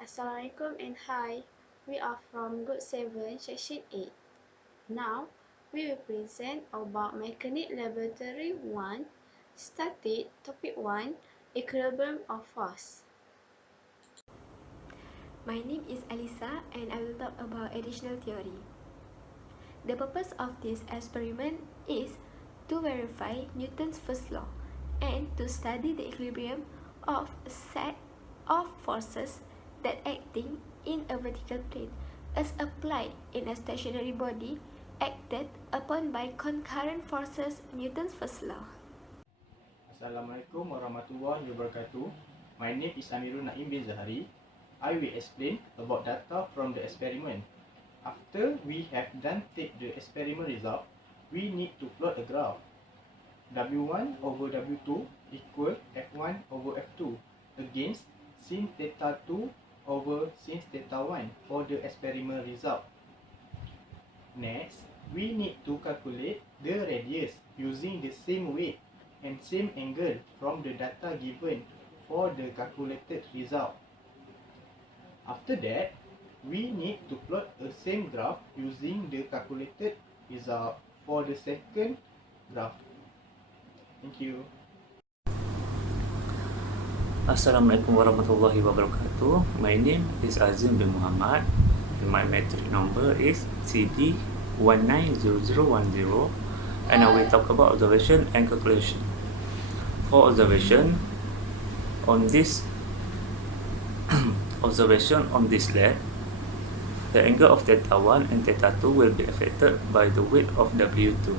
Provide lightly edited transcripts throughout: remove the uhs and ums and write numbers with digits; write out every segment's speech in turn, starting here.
Assalamualaikum and hi, we are from Group 7, Section 8. Now, we will present about Mechanic Laboratory 1, Static, Topic 1, Equilibrium of Force. My name is Alisa and I will talk about additional theory. The purpose of this experiment is to verify Newton's first law and to study the equilibrium of a set of forces that acting in a vertical plane as applied in a stationary body acted upon by concurrent forces Newton's first law. Assalamualaikum warahmatullahi wabarakatuh. My name is Amirul Naim bin Zahari. I will explain about data from the experiment. After we have done take the experiment result, we need to plot a graph. W1 over W2 equal F1 over F2 against sin theta 2 over sin theta 1 for the experiment result. Next, we need to calculate the radius using the same weight and same angle from the data given for the calculated result. After that, we need to plot a same graph using the calculated result for the second graph. Thank you. Assalamualaikum warahmatullahi wabarakatuh. My name is Azim bin Muhammad and my metric number is CD190010 and I will talk about observation and calculation. For observation on this lab, the angle of theta 1 and theta 2 will be affected by the weight of W2.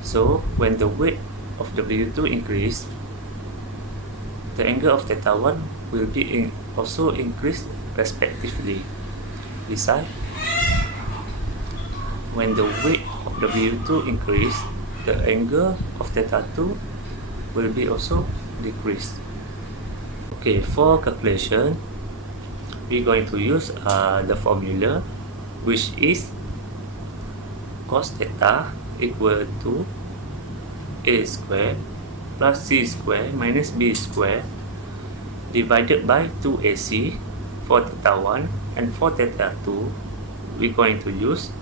So when the weight of W2 increase, the angle of theta 1 will be also increased respectively. Besides, when the weight of W2 increase, the angle of theta 2 will be also decreased. Okay, for calculation, we're going to use the formula, which is cos theta equal to a square plus c square minus b square divided by 2ac for theta 1, and for theta 2 we're going to use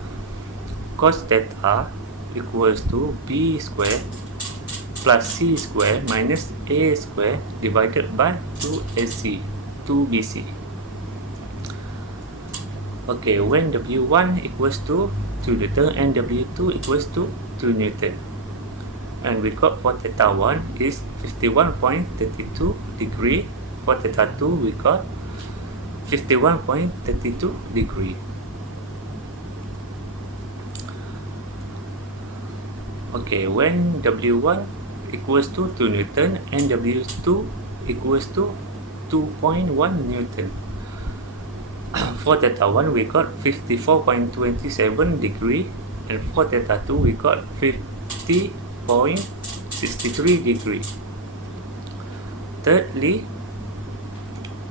cos theta equals to b square plus c square minus a square divided by 2bc. Okay, when W1 equals to 2 Newton and W2 equals to 2 Newton, and we got for theta 1 is 51.32 degree, for theta 2 we got 51.32 degree. Okay, when W1 equals to 2 Newton and W2 equals to 2.1 Newton, for theta 1 we got 54.27 degree, and for theta 2 we got 50.63 degree. Thirdly,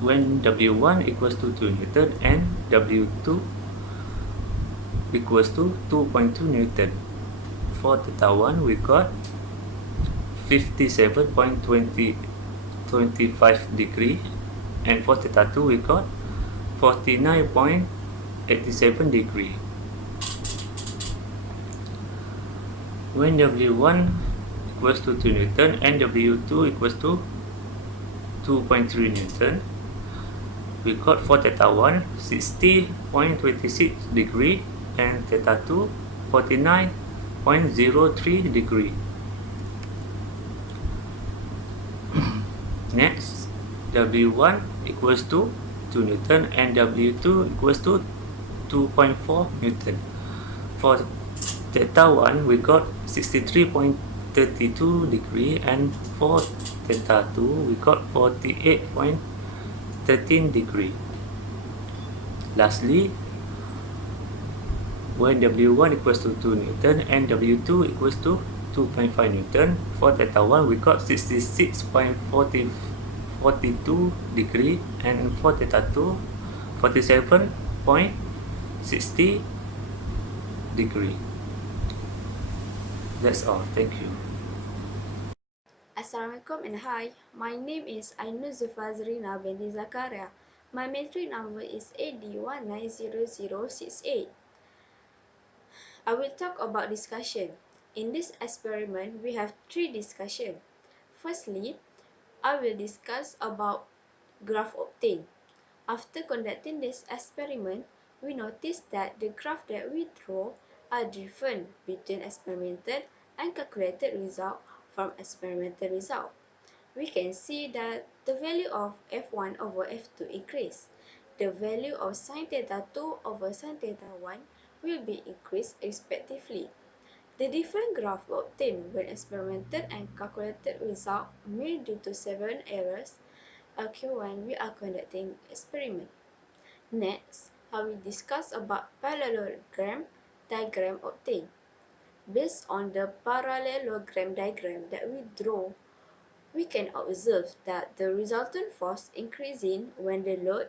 when W1 equals to 2 Newton and W2 equals to 2.2 Newton, for theta 1 we got 57.25 degree, and for theta 2 we got 49.87 degree. When W1 equals to 2 Newton and W2 equals to 2.3 Newton, we got for theta 1 60.26 degree and theta 2 49.03 degree. Next, W1 equals to 2 Newton and W2 equals to 2.4 Newton. For theta 1 we got 63.32 degree, and for theta 2 we got 48.13 degree. Lastly, when W1 equals to 2 Newton and W2 equals to 2.5 Newton, for theta 1 we got 66.42 degree, and for theta 2 47.60 degree. That's all. Thank you. Assalamualaikum and hi. My name is Ainul Zulfazrina binti Zakaria. My matric number is AD190068. I will talk about discussion. In this experiment, we have 3 discussions. Firstly, I will discuss about graph obtained. After conducting this experiment, we noticed that the graph that we draw are different between experimental and calculated result from experimental result. We can see that the value of f1 over f2 increase. The value of sin theta 2 over sin theta 1 will be increased respectively. The different graph obtained when experimental and calculated result may due to several errors occur when we are conducting experiment. Next, I will discuss about parallelogram diagram obtained. Based on the parallelogram diagram that we draw, we can observe that the resultant force increasing when the load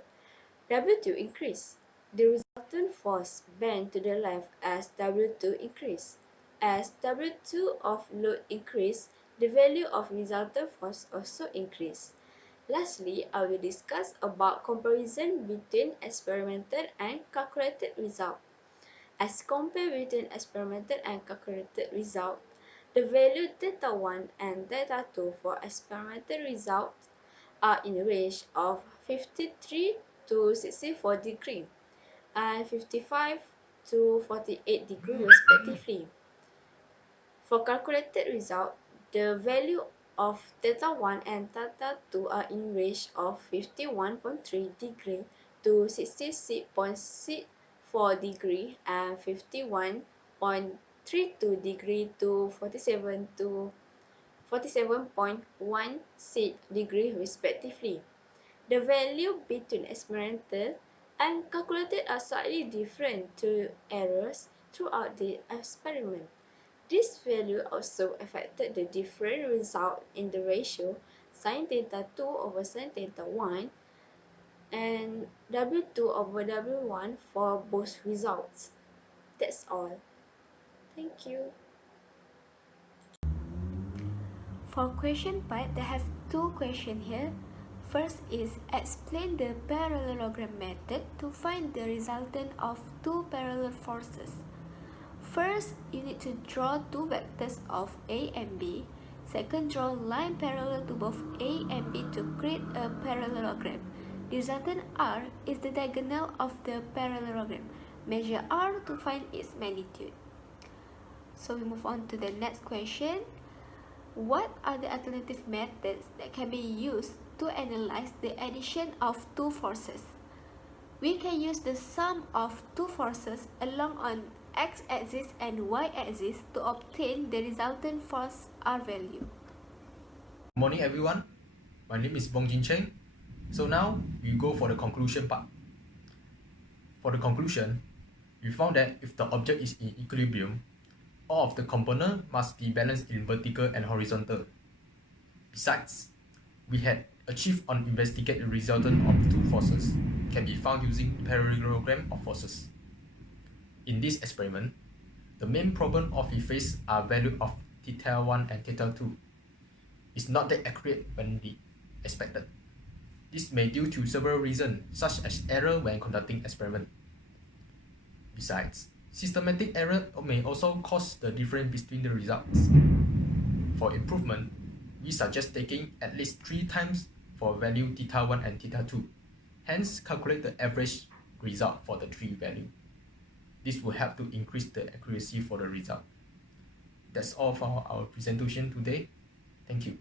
W2 increase. The resultant force bend to the left as W2 increase. As W2 of load increase, the value of resultant force also increase. Lastly, I will discuss about comparison between experimental and calculated result. As compared between experimental and calculated result, the value theta 1 and theta 2 for experimental results are in range of 53 to 64 degree and 55 to 48 degree respectively. For calculated result, the value of theta 1 and theta 2 are in range of 51.3 degree to 66.64 degree and 51.32 degree to 47.16 degree respectively. The value between experimental and calculated are slightly different to errors throughout the experiment. This value also affected the different result in the ratio sin theta 2 over sin theta 1 and W2 over W1 for both results. That's all. Thank you. For question part, they have 2 questions here. First is explain the parallelogram method to find the resultant of 2 parallel forces. First, you need to draw 2 vectors of A and B. Second, draw line parallel to both A and B to create a parallelogram. The resultant R is the diagonal of the parallelogram. Measure R to find its magnitude. So we move on to the next question. What are the alternative methods that can be used to analyze the addition of 2 forces? We can use the sum of 2 forces along on x-axis and y-axis to obtain the resultant force R value. Good morning everyone, my name is Bong Jin Cheng. So now we go for the conclusion part. For the conclusion, we found that if the object is in equilibrium, all of the components must be balanced in vertical and horizontal. Besides, we had achieved on investigate the resultant of 2 forces can be found using parallelogram of forces. In this experiment, the main problem of we face are value of theta 1 and theta 2. It's not that accurate when we expected. This may due to several reasons such as error when conducting experiment. Besides, systematic error may also cause the difference between the results. For improvement, we suggest taking at least 3 times for value theta 1 and theta 2. Hence, calculate the average result for the 3 value. This will help to increase the accuracy for the result. That's all for our presentation today. Thank you.